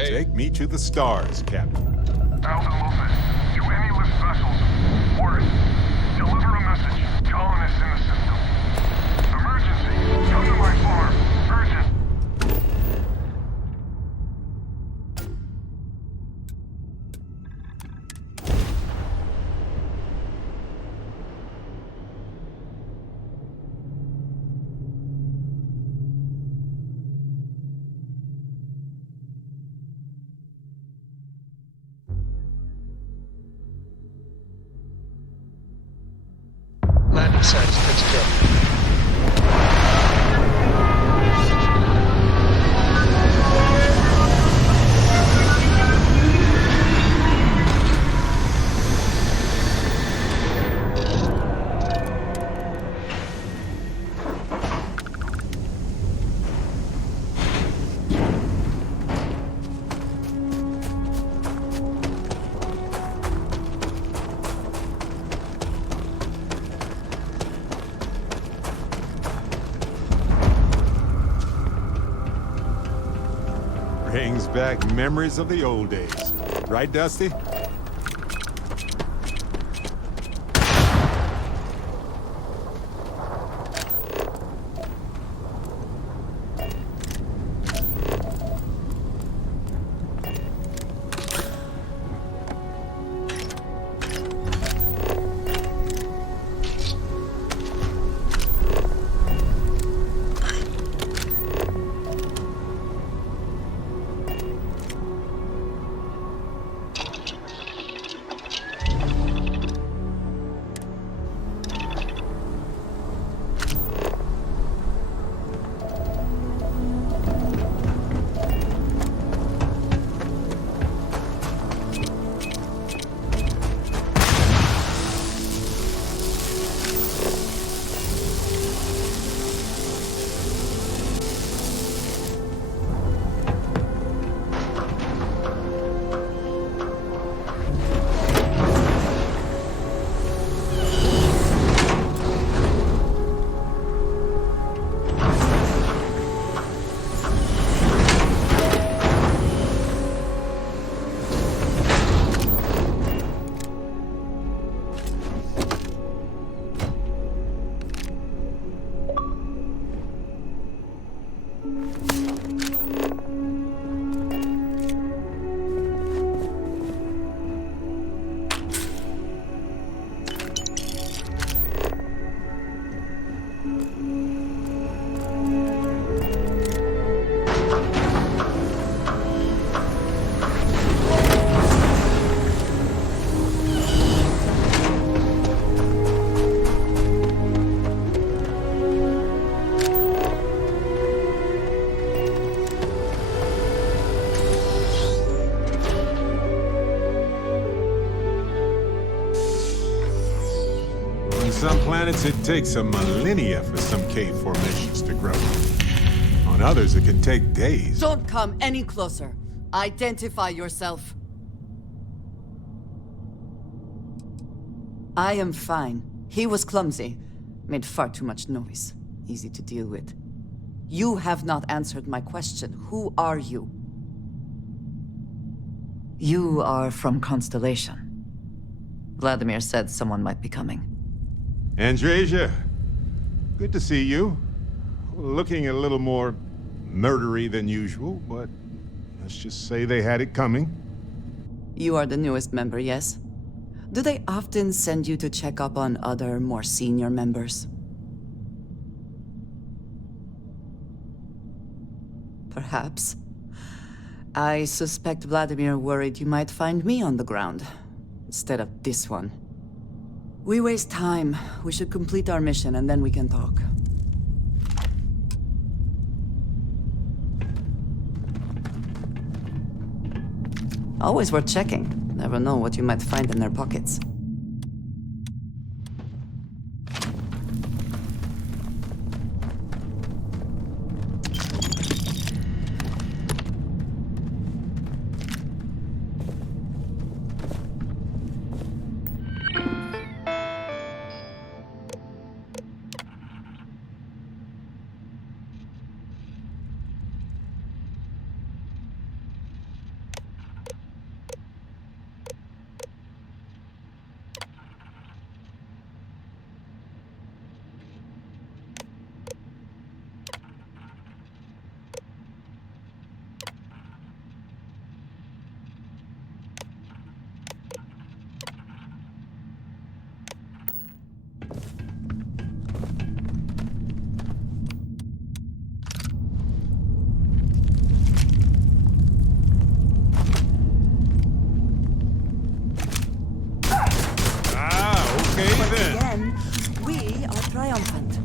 Hey. Take me to the stars, Captain. Alpha Lopez, to any lift vessels. Word. Deliver a message. Colonists in the system. Emergency. Come to my farm. Urgent. Landing sites, let's go. Brings back memories of the old days. Right, Dusty? On some planets, it takes a millennia for some cave formations to grow. On others, it can take days. Don't come any closer. Identify yourself. I am fine. He was clumsy. Made far too much noise. Easy to deal with. You have not answered my question. Who are you? You are from Constellation. Vladimir said someone might be coming. Andresia, good to see you. Looking a little more murdery than usual, but let's just say they had it coming. You are the newest member, yes? Do they often send you to check up on other, more senior members? Perhaps. I suspect Vladimir worried you might find me on the ground, instead of this one. We waste time. We should complete our mission and then we can talk. Always worth checking. Never know what you might find in their pockets. triumphant.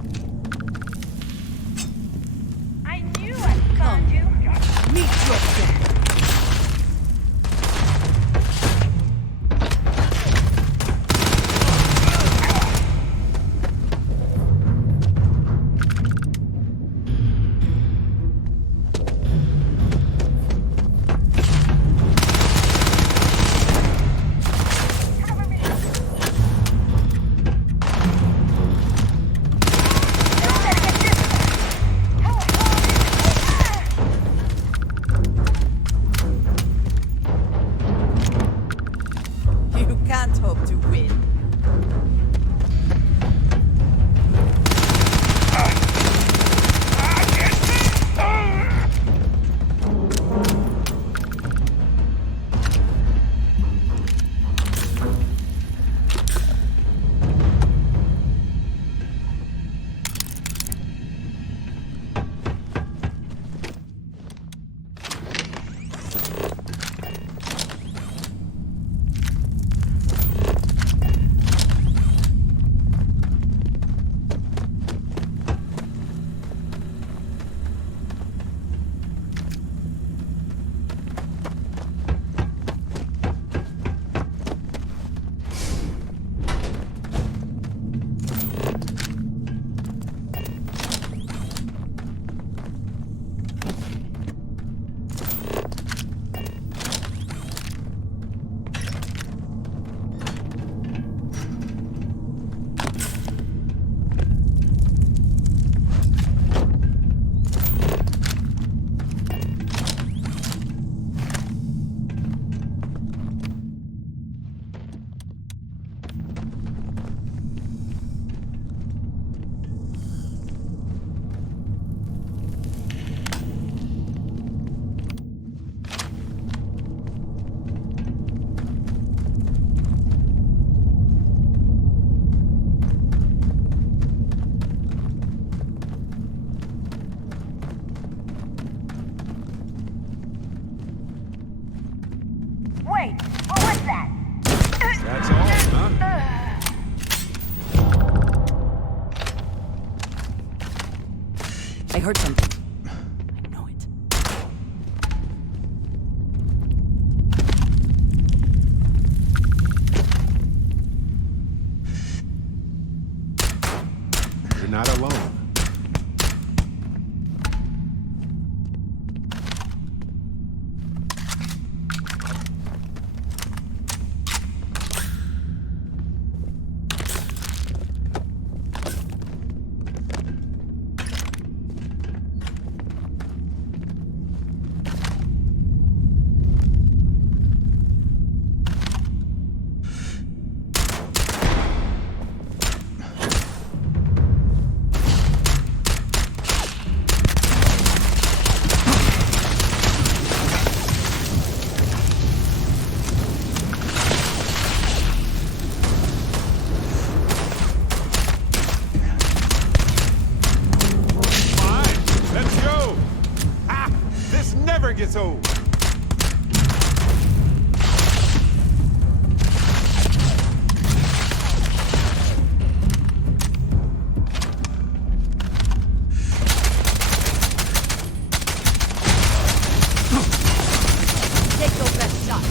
I knew I'd find you. Meet your death. You can't hope to win. Wait, what was that? That's all, huh? I heard something. I know it. You're not alone. Gets old. Take your best shot.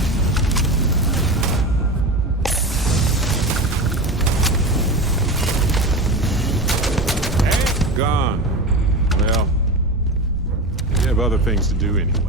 Hey, gone. Well, we have other things to do anyway.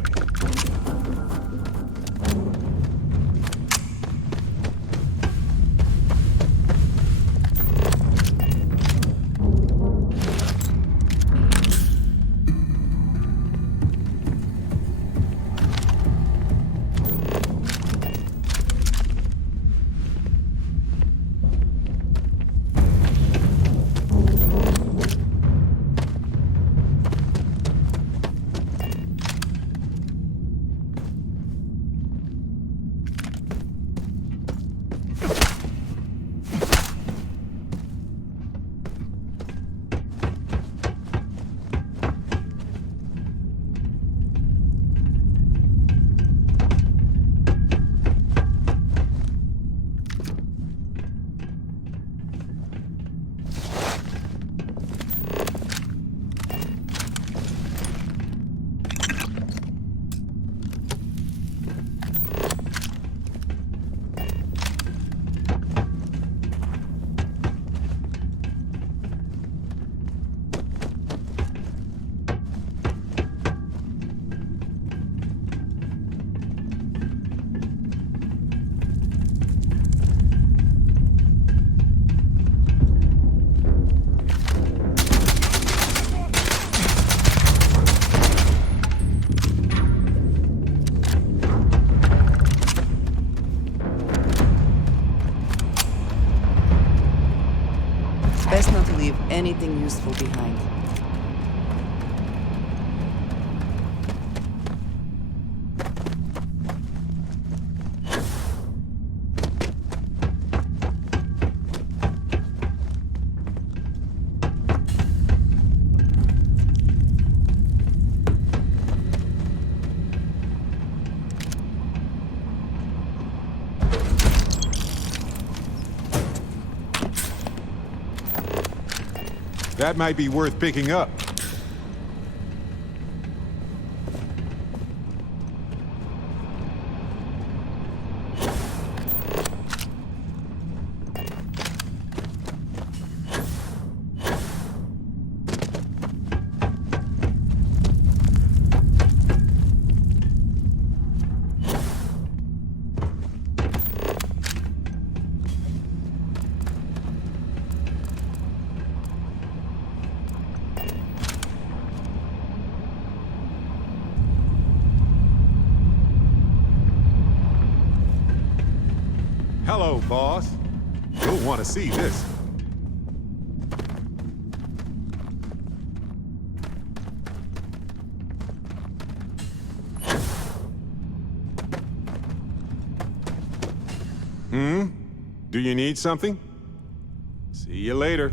anything useful behind. That might be worth picking up. Hello, boss. You'll want to see this. Do you need something? See you later.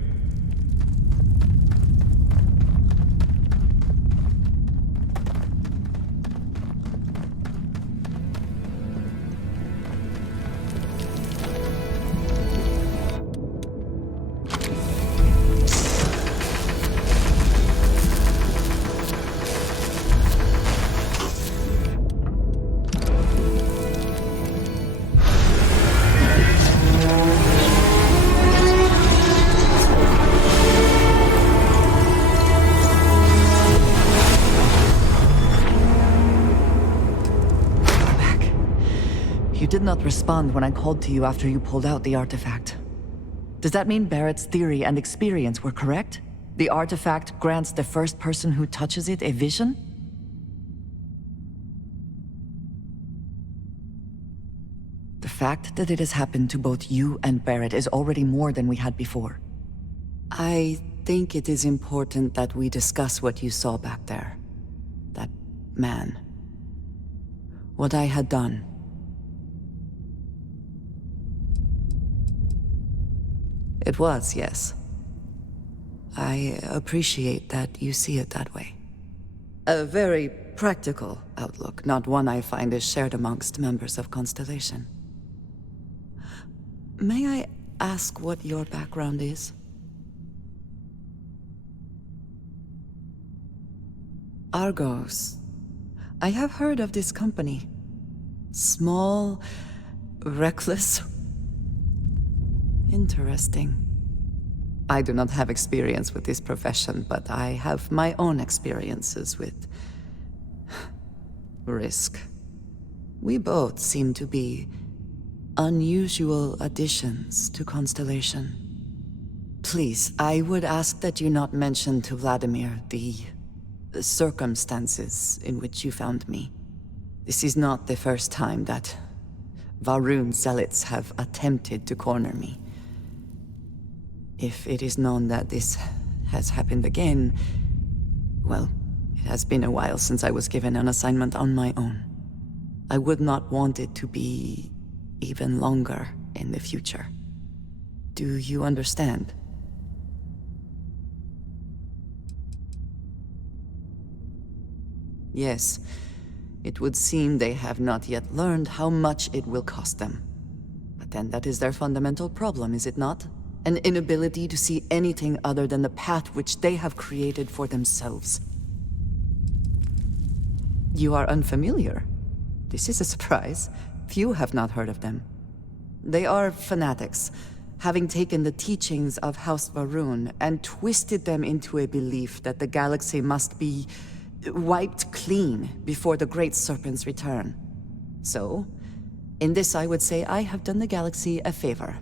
You did not respond when I called to you after you pulled out the artifact. Does that mean Barrett's theory and experience were correct? The artifact grants the first person who touches it a vision? The fact that it has happened to both you and Barrett is already more than we had before. I think it is important that we discuss what you saw back there. That man. What I had done. It was, yes. I appreciate that you see it that way. A very practical outlook, not one I find is shared amongst members of Constellation. May I ask what your background is? Argos. I have heard of this company. Small, reckless. Interesting. I do not have experience with this profession, but I have my own experiences with risk. We both seem to be unusual additions to Constellation. Please, I would ask that you not mention to Vladimir the circumstances in which you found me. This is not the first time that Varun zealots have attempted to corner me. If it is known that this has happened again, well, it has been a while since I was given an assignment on my own. I would not want it to be even longer in the future. Do you understand? Yes, it would seem they have not yet learned how much it will cost them. But then that is their fundamental problem, is it not? An inability to see anything other than the path which they have created for themselves. You are unfamiliar. This is a surprise. Few have not heard of them. They are fanatics, having taken the teachings of House Varun and twisted them into a belief that the galaxy must be wiped clean before the Great Serpent's return. So, in this I would say I have done the galaxy a favor.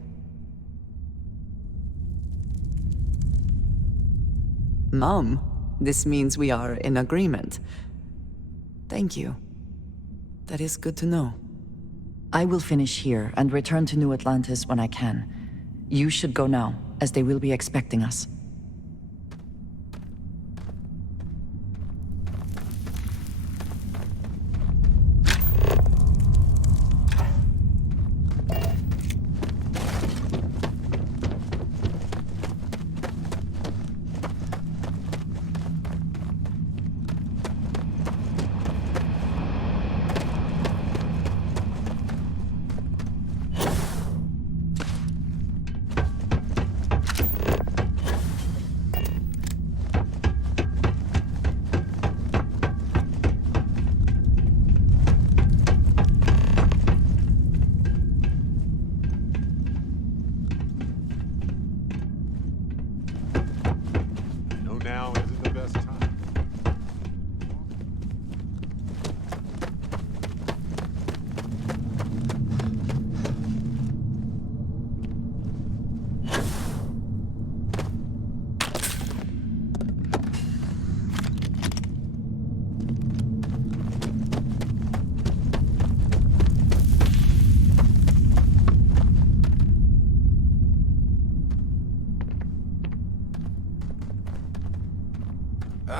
Mom, this means we are in agreement. Thank you. That is good to know. I will finish here and return to New Atlantis when I can. You should go now, as they will be expecting us.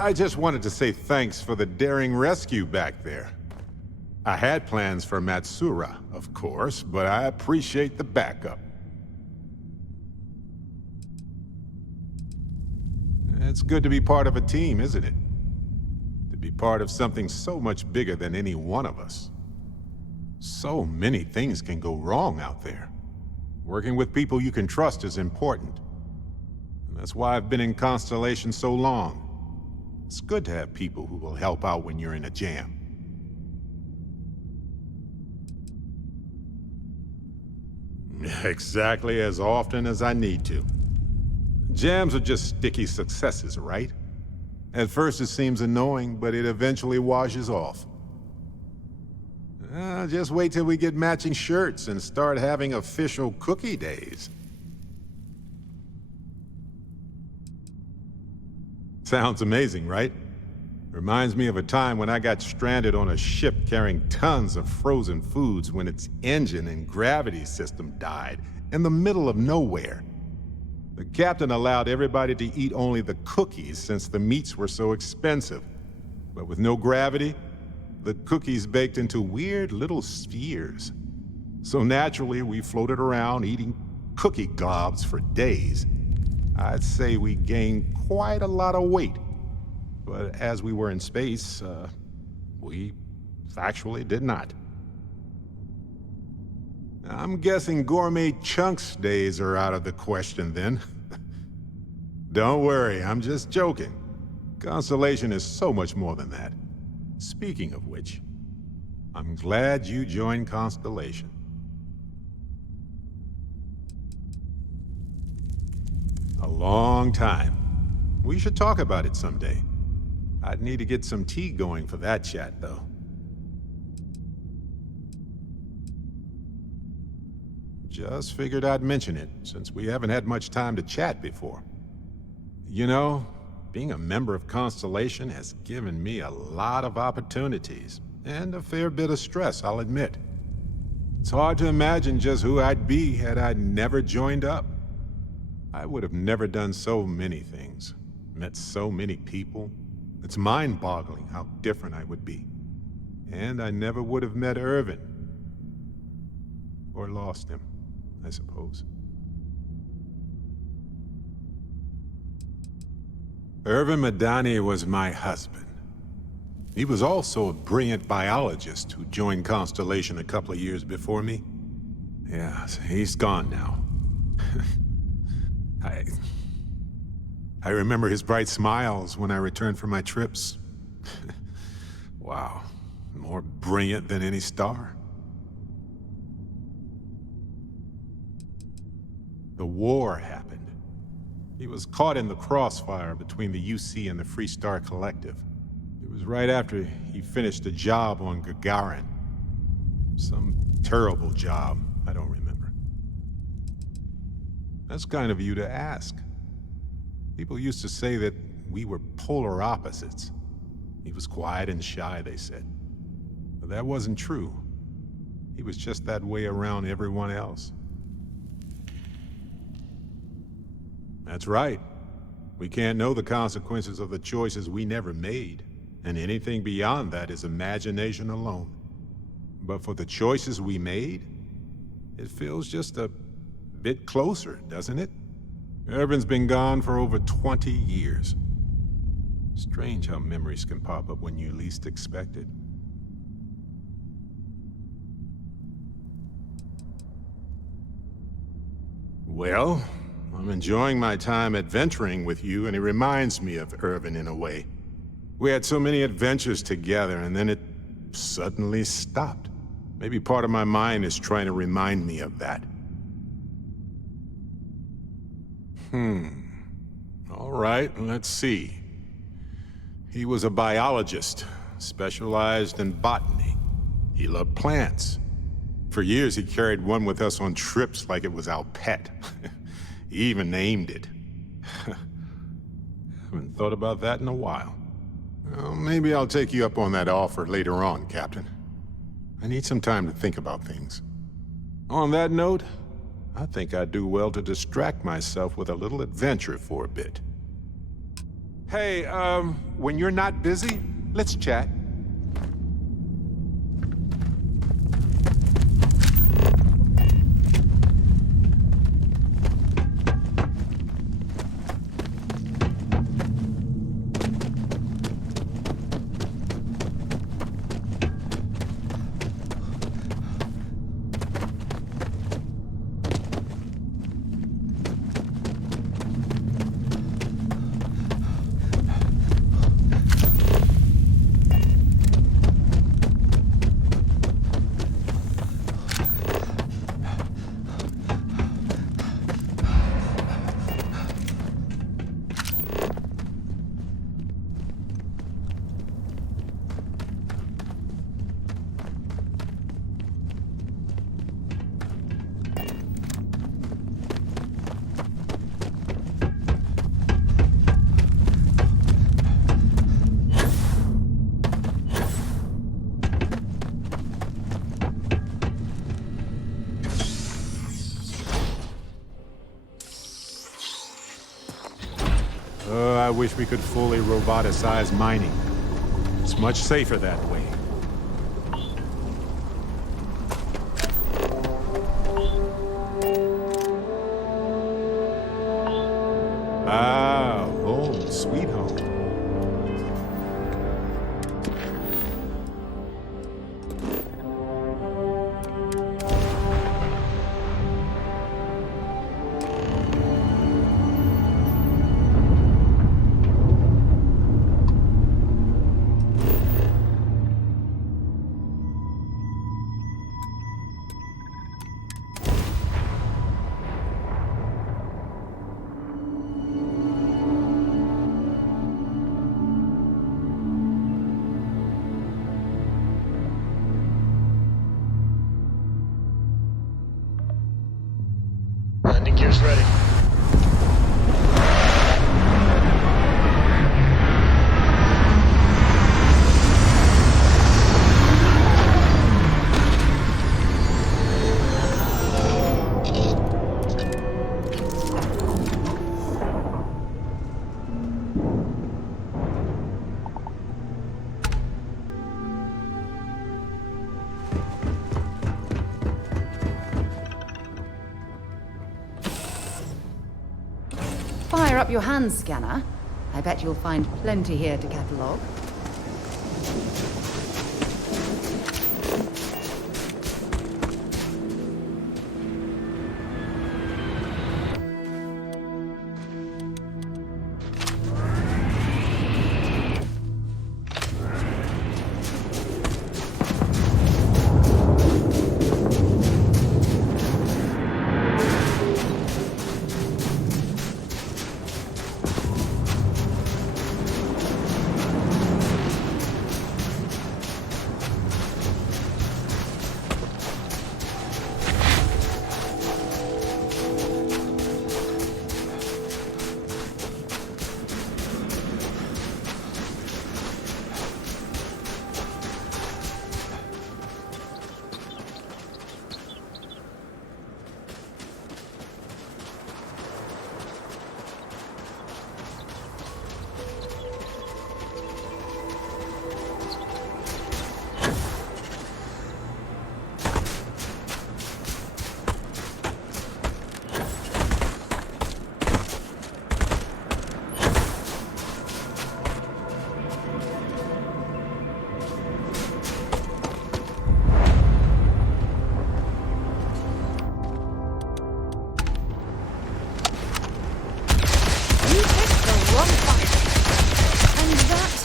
I just wanted to say thanks for the daring rescue back there. I had plans for Matsura, of course, but I appreciate the backup. It's good to be part of a team, isn't it? To be part of something so much bigger than any one of us. So many things can go wrong out there. Working with people you can trust is important. And that's why I've been in Constellation so long. It's good to have people who will help out when you're in a jam. Exactly as often as I need to. Jams are just sticky successes, right? At first it seems annoying, but it eventually washes off. Just wait till we get matching shirts and start having official cookie days. Sounds amazing, right? Reminds me of a time when I got stranded on a ship carrying tons of frozen foods when its engine and gravity system died in the middle of nowhere. The captain allowed everybody to eat only the cookies since the meats were so expensive. But with no gravity, the cookies baked into weird little spheres. So naturally, we floated around eating cookie globs for days. I'd say we gained quite a lot of weight. But as we were in space, we factually did not. I'm guessing gourmet chunks days are out of the question then. Don't worry, I'm just joking. Constellation is so much more than that. Speaking of which, I'm glad you joined Constellation. A long time. We should talk about it someday. I'd need to get some tea going for that chat, though. Just figured I'd mention it, since we haven't had much time to chat before. You know, being a member of Constellation has given me a lot of opportunities, and a fair bit of stress, I'll admit. It's hard to imagine just who I'd be had I never joined up. I would have never done so many things, met so many people. It's mind-boggling how different I would be. And I never would have met Irvin. Or lost him, I suppose. Irvin Madani was my husband. He was also a brilliant biologist who joined Constellation a couple of years before me. Yeah, he's gone now. I remember his bright smiles when I returned from my trips. Wow, more brilliant than any star. The war happened. He was caught in the crossfire between the UC and the Free Star Collective. It was right after he finished a job on Gagarin. Some terrible job, I don't remember. That's kind of you to ask. People used to say that we were polar opposites. He was quiet and shy, they said. But that wasn't true. He was just that way around everyone else. That's right. We can't know the consequences of the choices we never made, and anything beyond that is imagination alone. But for the choices we made, it feels just a bit closer, doesn't it? Irvin's been gone for over 20 years. Strange how memories can pop up when you least expect it. Well, I'm enjoying my time adventuring with you, and it reminds me of Irvin in a way. We had so many adventures together, and then it suddenly stopped. Maybe part of my mind is trying to remind me of that. All right, let's see. He was a biologist, specialized in botany. He loved plants. For years, he carried one with us on trips like it was our pet. He even named it. Haven't thought about that in a while. Well, maybe I'll take you up on that offer later on, Captain. I need some time to think about things. On that note, I think I'd do well to distract myself with a little adventure for a bit. Hey, when you're not busy, let's chat. I wish we could fully roboticize mining. It's much safer that way. Ah, home, sweet home. Landing gear's ready. Fire up your hand scanner. I bet you'll find plenty here to catalogue.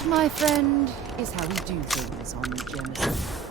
My friend, is how we do things on Genesis.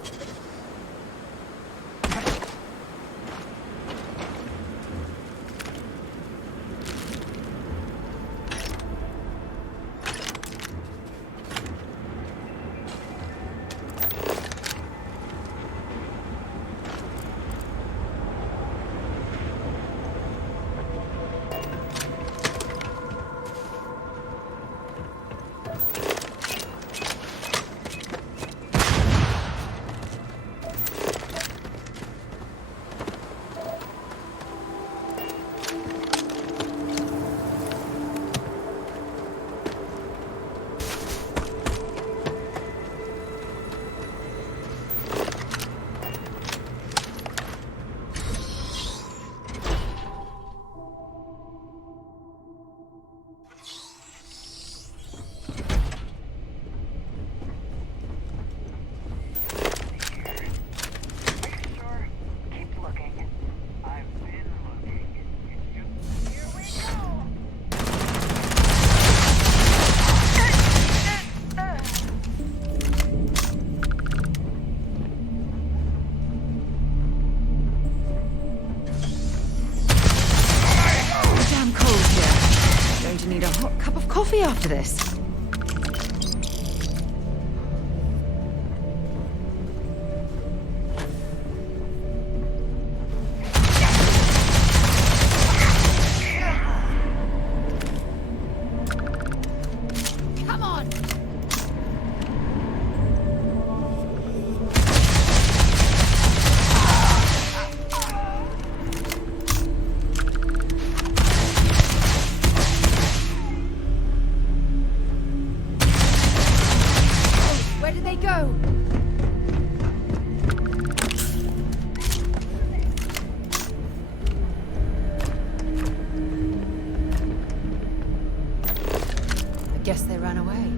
coffee after this. Come on! Where did they go? I guess they ran away.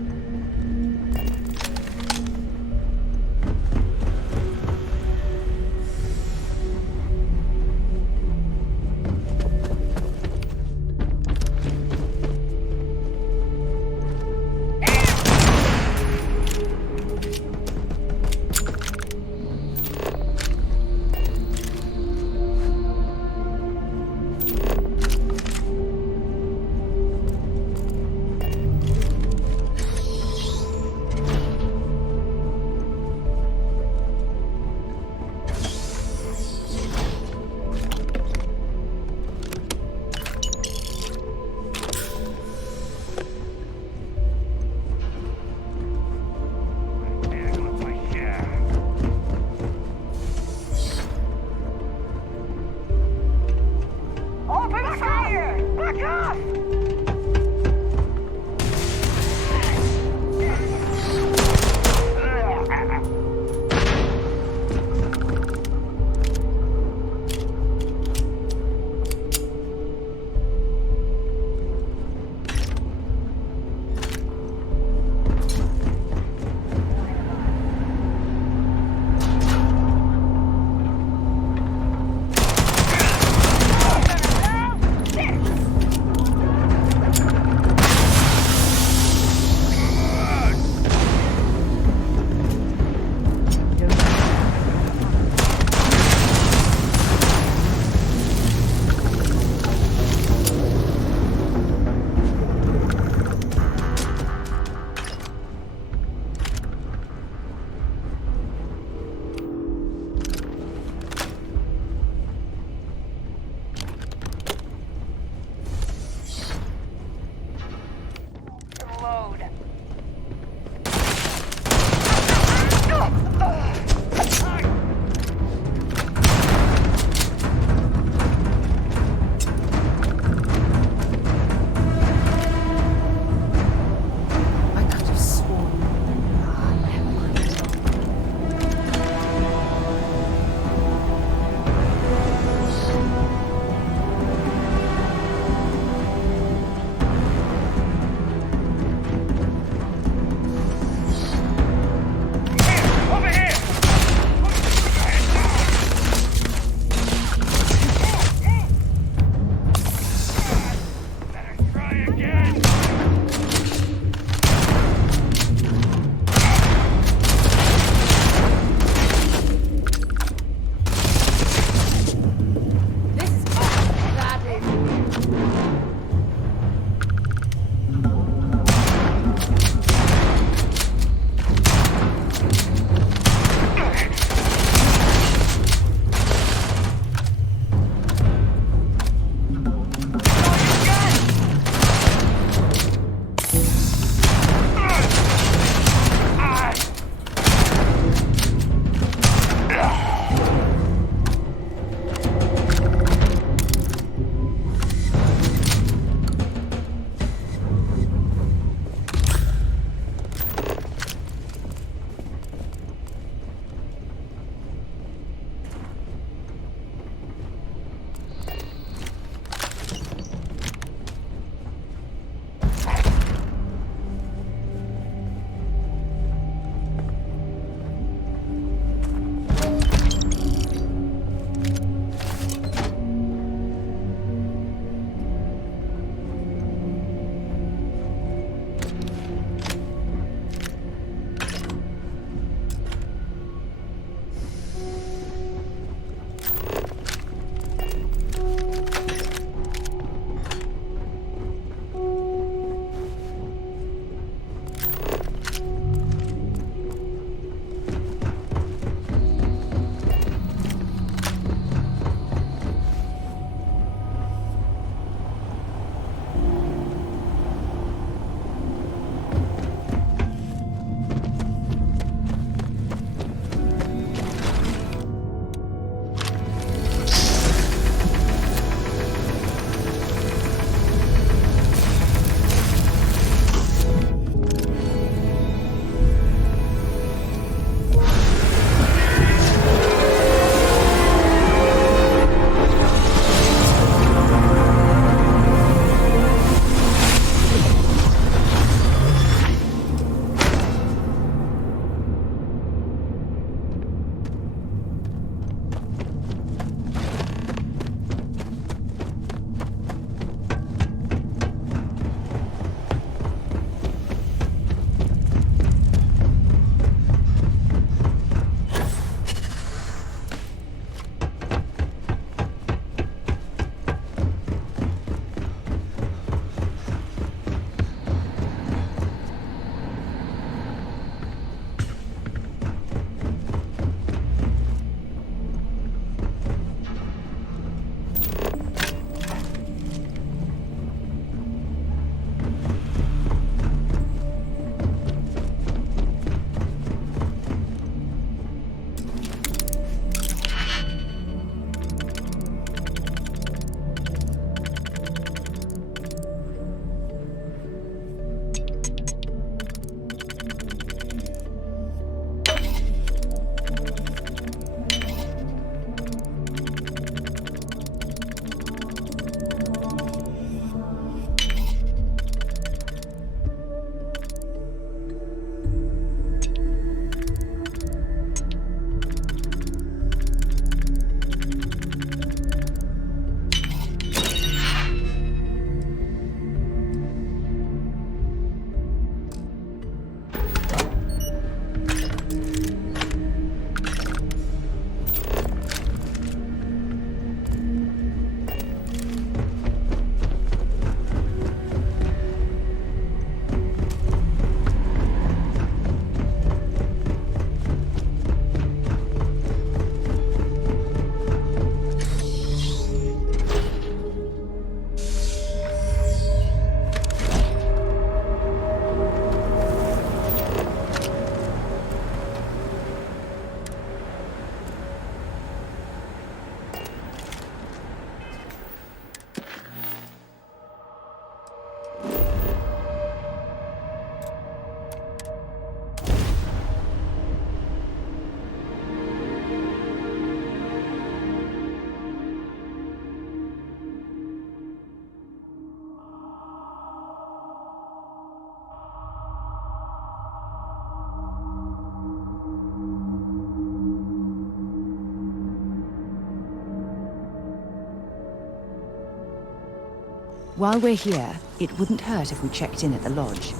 While we're here, it wouldn't hurt if we checked in at the lodge.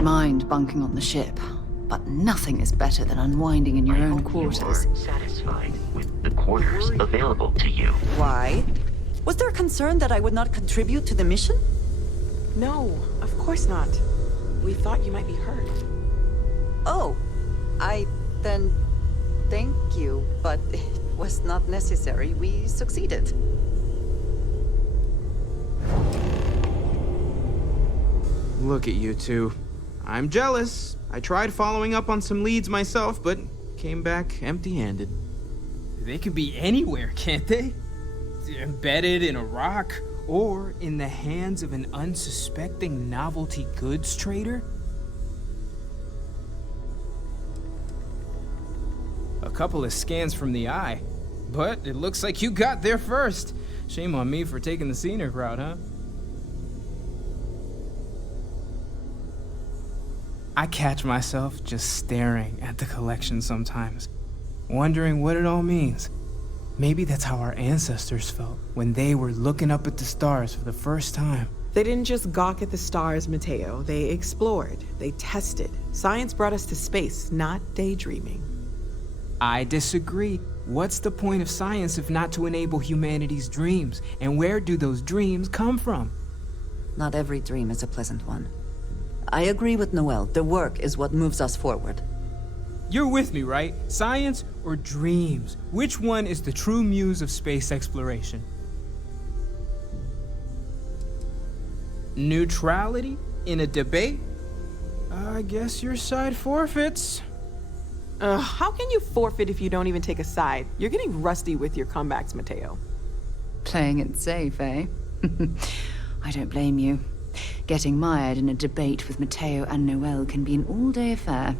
Mind bunking on the ship, but nothing is better than unwinding in your own quarters. You are satisfied with the quarters available to you. Why? Was there a concern that I would not contribute to the mission? No, of course not. We thought you might be hurt. Oh, then thank you, but it was not necessary. We succeeded. Look at you two. I'm jealous. I tried following up on some leads myself, but came back empty-handed. They could be anywhere, can't they? Embedded in a rock, or in the hands of an unsuspecting novelty goods trader? A couple of scans from the eye, but it looks like you got there first. Shame on me for taking the scenic route, huh? I catch myself just staring at the collection sometimes, wondering what it all means. Maybe that's how our ancestors felt when they were looking up at the stars for the first time. They didn't just gawk at the stars, Mateo. They explored. They tested. Science brought us to space, not daydreaming. I disagree. What's the point of science if not to enable humanity's dreams? And where do those dreams come from? Not every dream is a pleasant one. I agree with Noel. The work is what moves us forward. You're with me, right? Science or dreams? Which one is the true muse of space exploration? Neutrality in a debate? I guess your side forfeits. How can you forfeit if you don't even take a side? You're getting rusty with your comebacks, Mateo. Playing it safe, eh? I don't blame you. Getting mired in a debate with Mateo and Noel can be an all-day affair.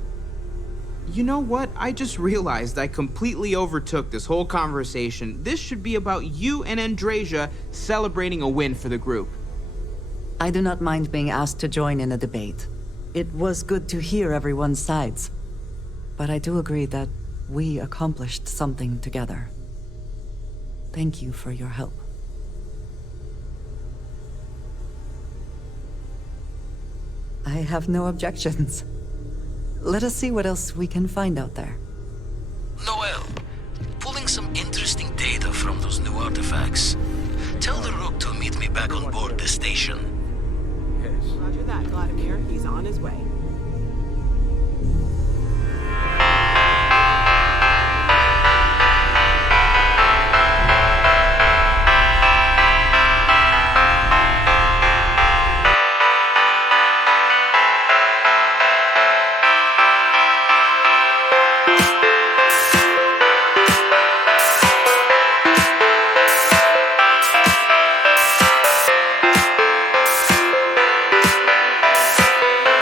You know what? I just realized I completely overtook this whole conversation. This should be about you and Andrasia celebrating a win for the group. I do not mind being asked to join in a debate. It was good to hear everyone's sides. But I do agree that we accomplished something together. Thank you for your help. I have no objections. Let us see what else we can find out there. Noel, pulling some interesting data from those new artifacts. Tell the Rook to meet me back on board the station. Roger that, Vladimir. He's on his way.